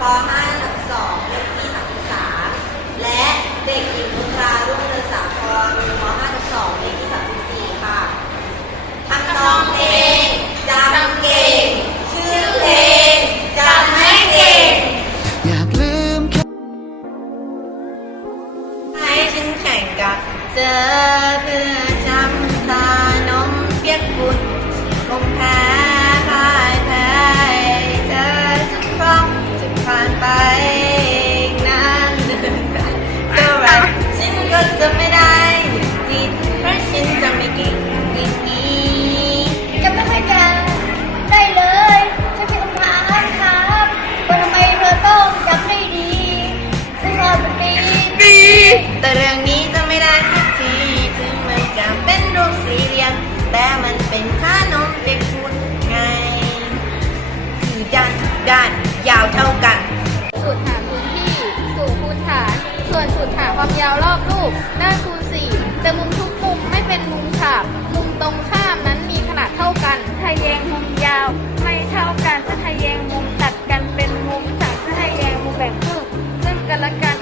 ป .5 ทับ2เลขที่33 และเด็กหญิงนุชราลุ่งเรือสาครป .5 ทับ2เลขที่34 ค่ะทำนองเพลงจำเก่ง ชื่อเพลงจำไม่เก่ง อยากลืมแค่ให้ฉันแข่งกับเจอเพื่อน ส่วนสุดค่ะความยาวรอบรูปด้านคูณ4แต่มุมทุกมุมไม่เป็นมุมฉากมุมตรงข้ามนั้นมีขนาดเท่ากัน ทะแยงมุมยาว ไม่เท่ากันจะทะแยงมุมตัดกันเป็นมุมฉามจะทะแยงมุมแบ่งครึ่งซึ่งกันและกัน